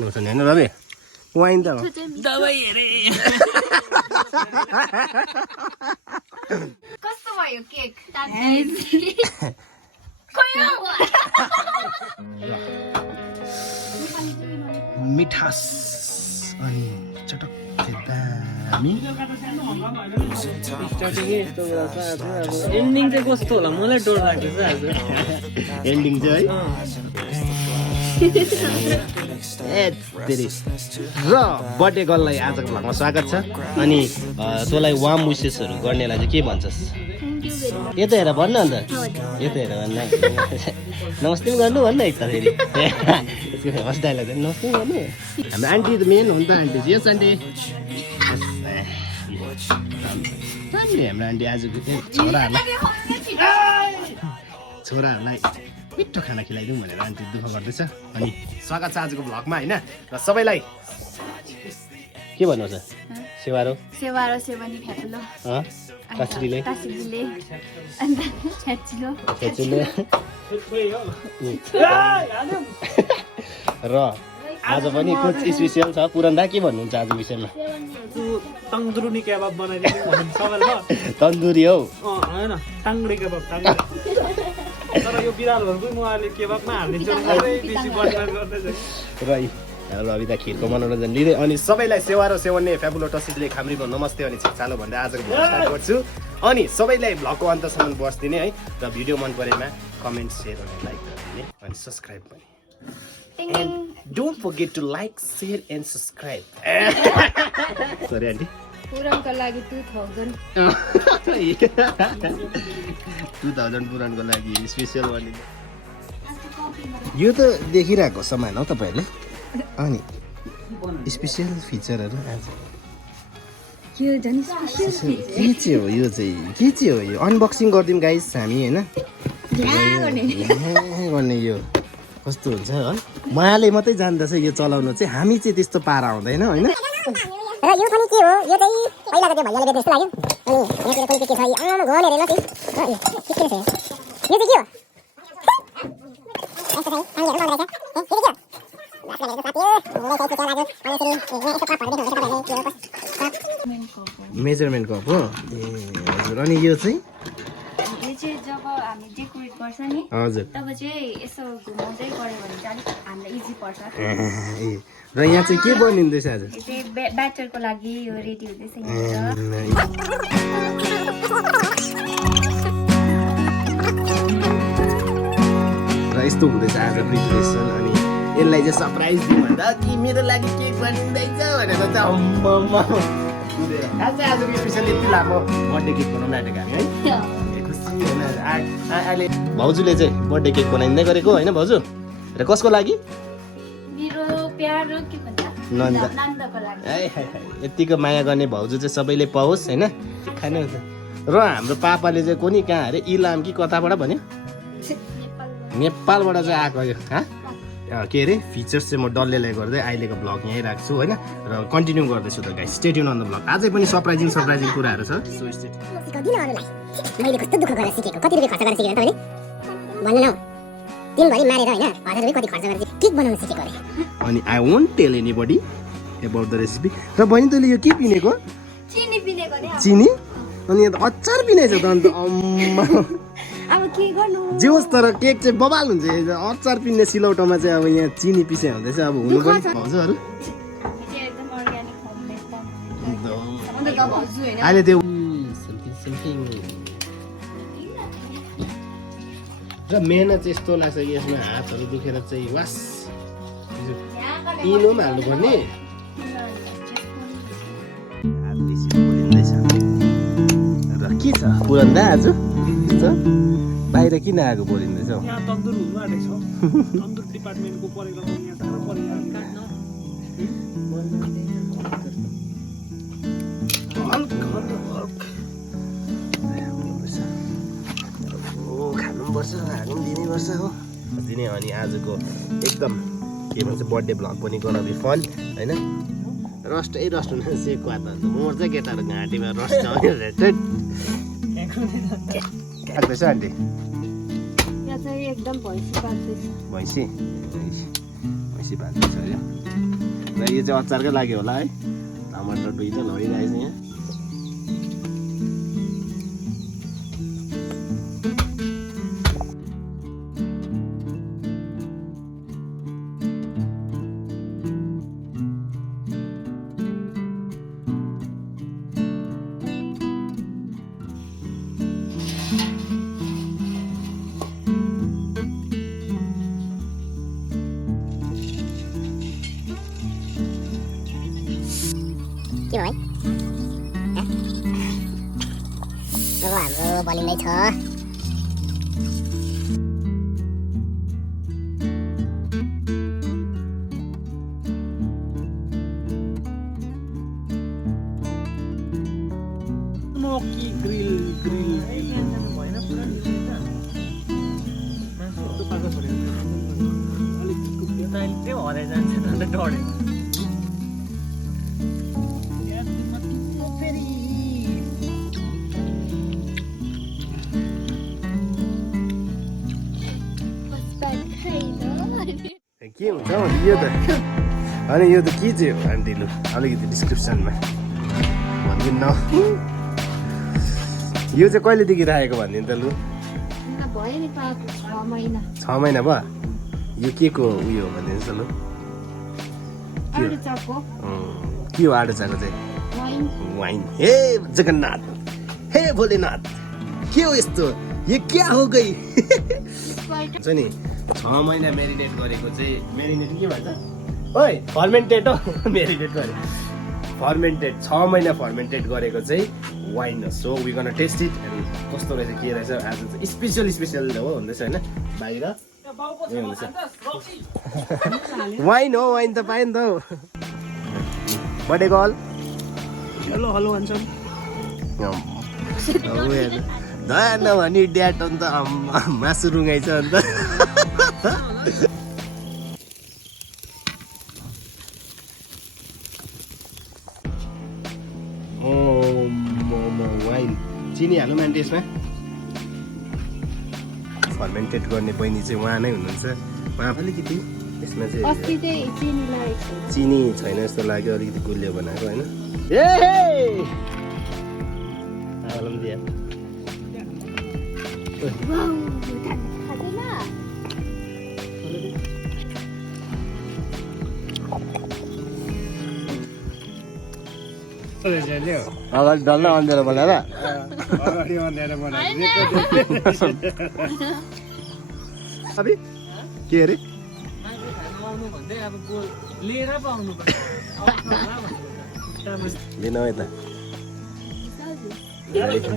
खानु छ नि हैन रवि वाइन त हो दबाई हेरे कस्तो भयो केक मिठास अनि चटक दामी एन्डिङ चाहिँ कस्तो होला मलाई डर लाग्दैछ आज एन्डिङ चाहिँ है र बर्थडे गर्ललाई आजको भ्लगमा स्वागत छ अनि तँलाई वार्म विसेसहरू गर्नेलाई चाहिँ के भन्छस् यता हेर भन्न अन्त यता हेर भन्न नमस्ते पनि गर्नु भन्न एक त फेरि यसको फेमस डायलग नमस्ते पनि गर्नु हाम्रो आन्टी त मेन हो नि त आन्टी यस आन्टी हाम्रो आन्टी आजको छोराहरूलाई मिठो खाना खिलाइदिउँ भनेर आन्टी दुःख गर्दैछ अनि स्वागत छ आजको भ्लगमा होइन र सबैलाई के भन्नु छ सेवारो सेवानी फ्यापुलो कास्रीले अन्त छ्याचिलो र आज पनि कुछ स्पेसियल छ पुरन्दा के भन्नुहुन्छ आज विषयमा तन्दुरी केबाब बनाइदिनु भन्छ सबैले तन्दुरी हौ हैन टाङ्ग्रे केबाब तर यो बिरालहरुकै म अहिले केबाबमा हाल्दिन्छु बेसी बर्बाद गर्दैछ र रवि त खिरको मनोरञ्जन लिँदै अनि सबैलाई सेवा र सेवन्ने फ्याबुलो टसिसले खामरीको नमस्ते अनि चालो भन्दै आजको भ्लग स्टार्ट गर्छु अनि सबैलाई भ्लगको अन्तसम्म बस्दिने है र भिडियो मन परेमा कमेन्ट सेयर अनि लाइक गरिदिने अनि सब्स्क्राइब पनि and don't forget to like share and subscribe sorry aunty पुरानको लागि 2000 पुरानको लागि स्पेशल वाली यो त देखिरहेको सामान हो तपाईहरुले अनि स्पेशल फिचरहरु आज के जनि स्पेशल के चाहिँ हो यो चाहिँ के चाहिँ हो यो अनबक्सिङ गर्दिम गाइस हामी हैन गर्ने यो कस्तो हुन्छ है मायाले मात्रै जान्दछ यो चलाउन चाहिँ हामी चाहिँ त्यस्तो पारा आउँदैन हैन र यो पनि के हो यो चाहिँ पहिलाको त्यो भैयाले बेच्दै जस्तो लाग्यो अनि यहाँतिर पनि के छ आम घन हेरेन चाहिँ के छ यो चाहिँ के हो यस्तो चाहिँ पानीहरु पर्दैछ मेजरमेन्ट कप हो ए हजुर अनि यो चाहिँ जब हामी डेकोरेट गर्छ नि हजुर तब चाहिँ यसो घुमाउँदै गर्यो भने चाहिँ अलिक हामीलाई इजी पर्छ र यहाँ चाहिँ के बनिँदैछ आज चाहिँ ब्याटरको लागि यो रेडी हुँदैछ र यस्तो हुँदैछ आज प्रिपरेसन अनि यसलाई चाहिँ सरप्राइज दिउँ भन्दा कि मेरो लागि केक बनिँदैछ भनेर चाहिँ आजको स्पेसल यति लामो बर्थडे केक बनाउन आँटेको हामी है अहिले भाउजूले चाहिँ बर्थडे केक बनाइँदै गरेको होइन भाउजू र कसको लागि मेरो प्यारो के भन्छ नन्दको लागि यतिको माया गर्ने भाउजू चाहिँ सबैले पाओस् होइन खानु र हाम्रो पापाले चाहिँ कोनी कहाँ अरे इलाम कि कताबाट भन्यो नेपालबाट चाहिँ आएको यो के अरे फिचर्स चाहिँ म डल्लेलाई गर्दै अहिलेको भ्लग यहीँ राख्छु होइन र कन्टिन्यू गर्दैछु त guys stay tune on the vlog अझै पनि सरप्राइजिङ कुराहरू छ सो स्टे मैले कस्तो दुःख गरेर सिकेको कति रुपैयाँ खर्च गरेर सिकेको तपाईले भन्नु न दिनभरि मारेर हैन 1000 रुपैयाँ कति खर्च गरेर केक बनाउन सिकेको अरे अनि I won't tell anybody about the recipe र बहिनी तैँले यो के पिनेको चिनी पिनेको नि चिनी अनि यहाँ त अचार पिनेछ त अन्त अम्मा अब के गर्नु जे होस् तर केक चाहिँ बबाल हुन्छ अचार पिन्ने सिलौटोमा चाहिँ अब यहाँ चिनी पिसे हुँदैछ अब हुनु पनि भाउजूहरू अहिले त्यो र मेहनत चाहिँ यस्तो लाग्छ कि यसमा हातहरू दुखेर चाहिँ वास इनो पनि हाल्नुपर्ने र के छ पुरन्दा आज बाहिर किन आएको बोलिँदैछ यहाँ तन्दुर हुनु आँटेको छ तन्दुर डिपार्टमेन्टको परेको यहाँ टाढो परेको खानुपर्छ हामी पनि दिनैपर्छ हो दिने अनि आजको एकदम के भन्छ बर्थडे भ्लग पनि गराउने फन होइन रस्टै रस्ट हुन सेकको हात हुन्छ मर्छ केटाहरू घाँटीमा रस छ लाग्दैछ आन्टी यहाँ चाहिँ एकदम भैँसी पाल्दैछ भैँसी पाल्दैछ अरे यो चाहिँ अचारकै लाग्यो होला है टमाटर दुईटा लडिरहेछ यहाँ के भयो अब हाम्रो बनिँदैछ स्मोकी ग्रिल भएन पुरा मासु पाएको छोडेर अलिक कुक्यो त अहिले त्यो हराइ जान्छ त डढेर के हुन्छ हौ यो त अनि यो त के चाहिँ हो आन्टी लु अलिकति डिस्क्रिप्सनमा भनिदिनु न यो चाहिँ कहिलेदेखि राखेको भनिदिनु त लु भयो नि पाएको 6 महिना 6 महिना भयो यो के को उयो हो भनिदिनुहोस् त लु आलु चपको के हो आडो चाको चाहिँ वाइन हे जगन्नाथ हे भोलेनाथ के हो यस्तो यो क्या हो गई हुन्छ नि 6 महिना मेरिनेट गरेको चाहिँ मेरिनेट के भन्छ ओइ फर्मेन्टेड हो मेरिनेट गरे फर्मेन्टेड 6 महिना फर्मेन्टेड गरेको चाहिँ वाइन हो so we gonna taste it कस्तो रहेछ के रहेछ आज चाहिँ स्पेसल हो हुँदैछ होइन बाहिर ए हुन्छ वाइन हो वाइन त पायो नि त हौ बर्थडे कल हेलो हेलो भन्छ दया नभनी ड्याट अन्त मासु रुङ्गाइछ अन्त वाइन चिनी हालौँ मान्छे यसमा फर्मेन्टेड गर्ने बहिनी चाहिँ उहाँ नै हुनुहुन्छ उहाँ अलिकति यसमा चाहिँ चिनी छैन जस्तो लाग्यो अलिकति गुलियो बनाएको होइन अगाडि डल्लै अन्धेर बनाएर के अरे लिन है त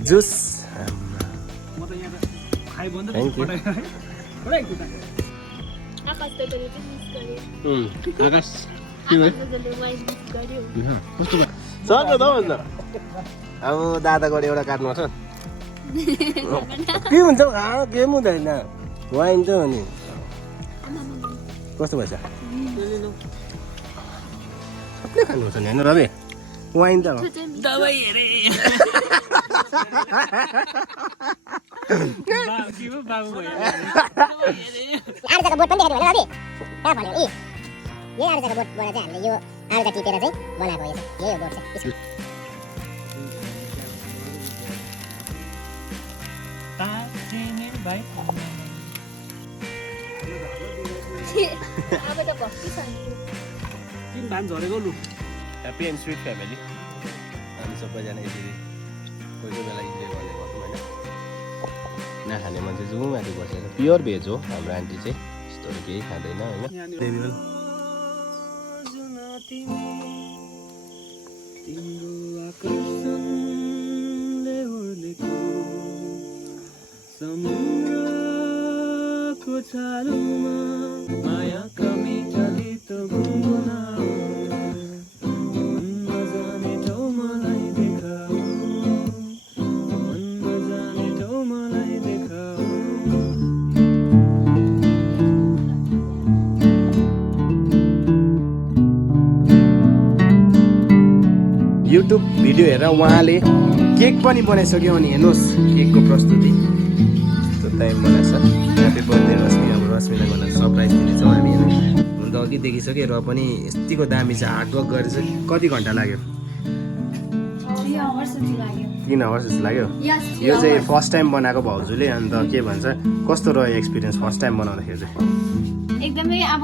जुस थ्याङ्क यू आकाश के भयो कस्तो सक्यो त अन्त अब दादाको एउटा काट्नु पर्छ के हुन्छ के पनि हुँदैन वाइन त हो नि कस्तो भएछ सबले खानुपर्छ नि होइन रवि वाइन त हो दबाई हेरे बाबु भयो आलुचाको बोट पनि देखाएको होला कहाँ भन्यो यही आलुचाको बोटबाट चाहिँ हामीले यो आलुचा टिपेर चाहिँ बनाएको यो यही हो बोट चाहिँ अब त भक्ति छ किन भान झरेको लु ह्याप्पी एन्ड स्विट फ्यामिली हामी सबैजना यसरी कोही कोही बेला इन्जोय गर्ने गर्छौँ होइन नखाने मान्छे जाउँ माथि बसेर प्योर भेज हो हाम्रो आन्टी चाहिँ यस्तोहरू केही खाँदैन होइन समुद्रको छालुमा माया कमी चली त गुनगुना मनमा जाने ठाउँ मलाई देखाऊ मनमा जाने ठाउँ मलाई देखाऊ युट्युब भिडियो हेरेर उहाँले केक पनि बनाइसक्यो अनि हेर्नुहोस् केकको प्रस्तुति यस्तो टाइम बनाएछ ह्याप्पी बर्थडे रश्मि अब रश्मिलाई गर्दा सरप्राइज दिनेछौँ हामी त अघि देखिसकेँ र पनि यतिको दामी चाहिँ हार्डवर्क गरेर चाहिँ कति घन्टा लाग्यो 3 आवर्स जस्तो लाग्यो यो चाहिँ फर्स्ट टाइम बनाएको भाउजूले अन्त के भन्छ कस्तो रह्यो एक्सपिरियन्स फर्स्ट टाइम बनाउँदाखेरि चाहिँ एकदमै अब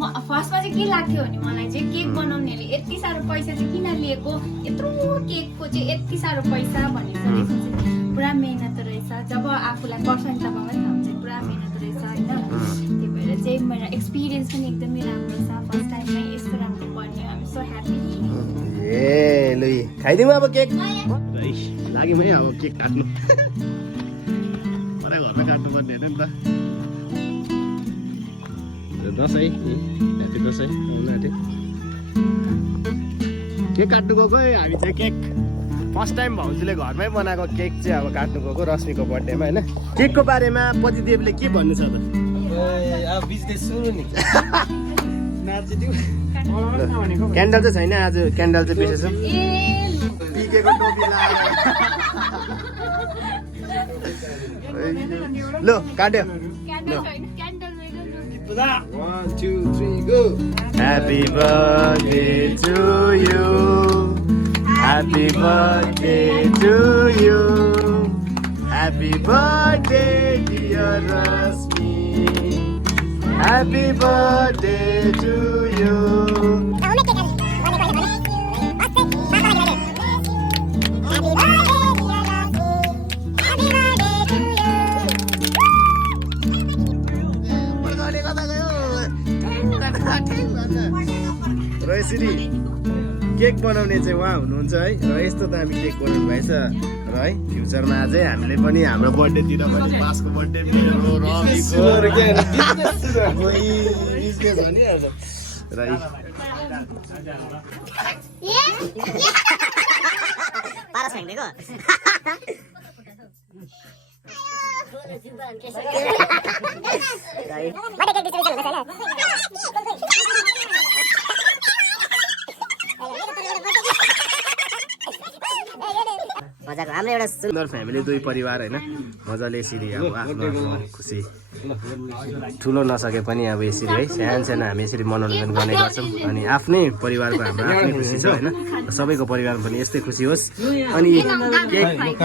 फर्स्टमा चाहिँ के लाग्थ्यो भने मलाई चाहिँ केक बनाउनेले यति साह्रो पैसा चाहिँ किन लिएको यत्रो केकको चाहिँ यति साह्रो पैसा भनिसकेपछि पुरा मेहनत रहेछ जब आफूलाई पर्सन जबमा पनि थाहा हुन्छ पुरा मेहनत रहेछ होइन त्यही भएर चाहिँ मेरो एक्सपिरियन्स पनि एकदमै राम्रो छ फर्स्ट टाइममै यस्तो राम्रो बन्यो आइ एम सो ह्याप्पी ए ल खाइदिउँ अब केक लाग्यो है अब केक काट्नु मलाई घरमा काट्नु पर्ने होइन नि त दसैँ ह्याप्पी दसैँ आउनु आँट्यो केक काट्नु गएको है हामी चाहिँ केक फर्स्ट टाइम भाउजूले घरमै बनाएको केक चाहिँ अब काट्नु गएको रश्मिको बर्थडेमा होइन केकको बारेमा पतिदेवले के भन्नु छ त अब बिजनेस सुरु नि क्यान्डल चाहिँ छैन आज क्यान्डल चाहिँ बिर्सेछ पिकेको टोपी ल काट्यो One, 2, 3, go! Happy birthday to you. Happy birthday to you. Happy birthday, dear Rasmi. Happy birthday to you. र यसरी केक बनाउने चाहिँ उहाँ हुनुहुन्छ है र यस्तो दामी केक बनाउनु भएछ र है फ्युचरमा अझै हामीले पनि हाम्रो बर्थडेतिर पनि पासको बर्थडे मेरो रविको र पारस फ्याङ्केको मजाको हाम्रो एउटा सुन्दर फ्यामिली दुई परिवार होइन मजाले यसरी अब आफ्नो खुसी ठुलो नसके पनि अब यसरी है सानो सानो हामी यसरी मनोरञ्जन गर्ने गर्छौँ अनि आफ्नै परिवारको हाम्रो आफ्नै खुसी छ होइन सबैको परिवारमा पनि यस्तै खुसी होस् अनि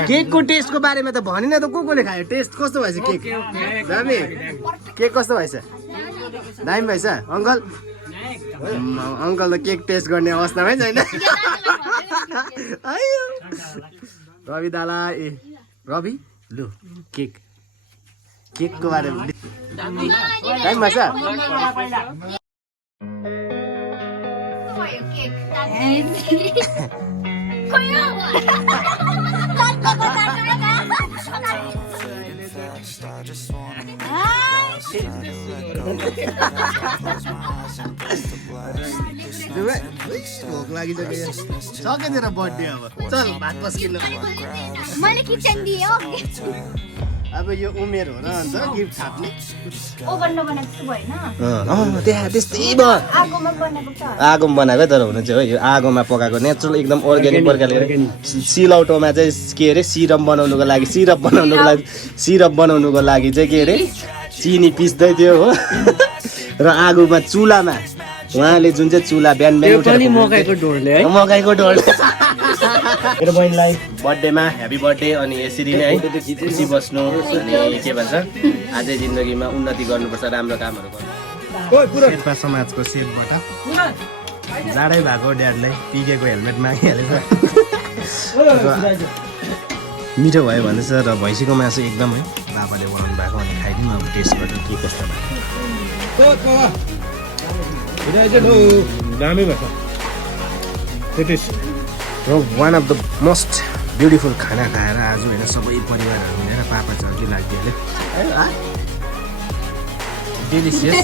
केकको टेस्टको बारेमा त भनेन त को खायो टेस्ट कस्तो भएछ केक दामी केक कस्तो भएछ दामी भएछ अङ्कल अङ्कल त केक टेस्ट गर्ने अवस्थामै छैन रवि दाला ए रवि लु केक केकको बारेमा दामी भएछ भोक लागिसक्यो सके तेरो बर्थडे अब चल भात पस्किनु मैले किचन दिए हो अब यो उमेर हो र अन्त गिफ्ट थाप्ने ओभनमा बनाएको भएन त्यहाँ त्यस्तै भयो आगोमा बनाएको छ आगोमा बनाएको तर हुनु चाहिँ हो यो आगोमा पकाएको नेचुरल एकदम अर्ग्यानिक प्रकारले सिलौटोमा चाहिँ के अरे सिरप बनाउनुको लागि चाहिँ के अरे चिनी पिस्दै थियो हो र आगोमा चुलामा उहाँले जुन चाहिँ चुला बिहान मकैको ढोडले मेरो बहिनीलाई बर्थडेमा ह्याप्पी बर्थडे अनि यसरी नै है खुसी बस्नु अनि के भन्छ आजै जिन्दगीमा उन्नति गर्नुपर्छ राम्रो कामहरू गर्नु शेर्पा समाजको सेपबाट जाडै भएको ड्याडलाई पिकेको हेलमेट मागिहालेछ मिठो भयो भन्दैछ र भैँसीको मासु एकदम है बाबाले बनाउनु भएको अनि खाइदिउँ अब टेस्ट गर्नु के कस्तो भयो दामी भएको र one of the most beautiful खाना खाएर आज होइन सबै परिवारहरू मिलेर पापा चर्की लाग्दिहाल्यो डेलिसियस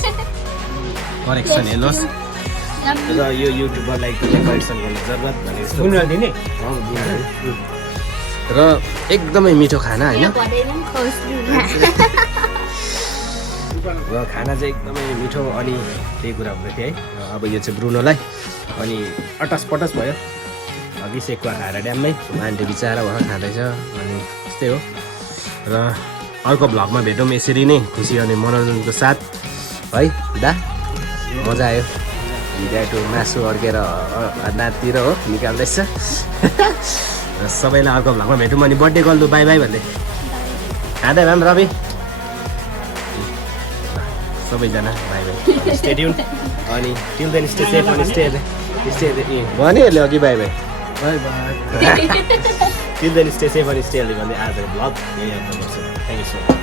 करेक्सन हेर्नुहोस् र यो युट्युबरलाई करेक्सन गर्ने जरुरत भनेको र एकदमै मिठो खाना होइन र खाना चाहिँ एकदमै मिठो अनि त्यही कुरा हुँदै थियो है अब यो चाहिँ ब्रुनोलाई अनि अटस पटस भयो अघि सेकुवा खाएर ड्याममै मान्छे बिचारा भएर खाँदैछ अनि त्यस्तै हो र अर्को भ्लगमा भेटौँ यसरी नै खुसी अनि मनोरञ्जनको साथ है दा मजा आयो भिडियो मासु अड्केर दाँततिर हो निकाल्दैछ सबैलाई अर्को भ्लगमा भेटौँ अनि बर्थडे गर्नु बाई बाई भन्दै खाँदै भए पनि रवि सबैजना बाई बाई स्टे ट्युन अनि टिल देन स्टे सेफ अनि स्टे भन्यो अघि bye bye bye bye till then stay safe अनि स्टे भन्दै आजको भ्लग यही अन्त गर्छु थ्याङ्क यू सो मच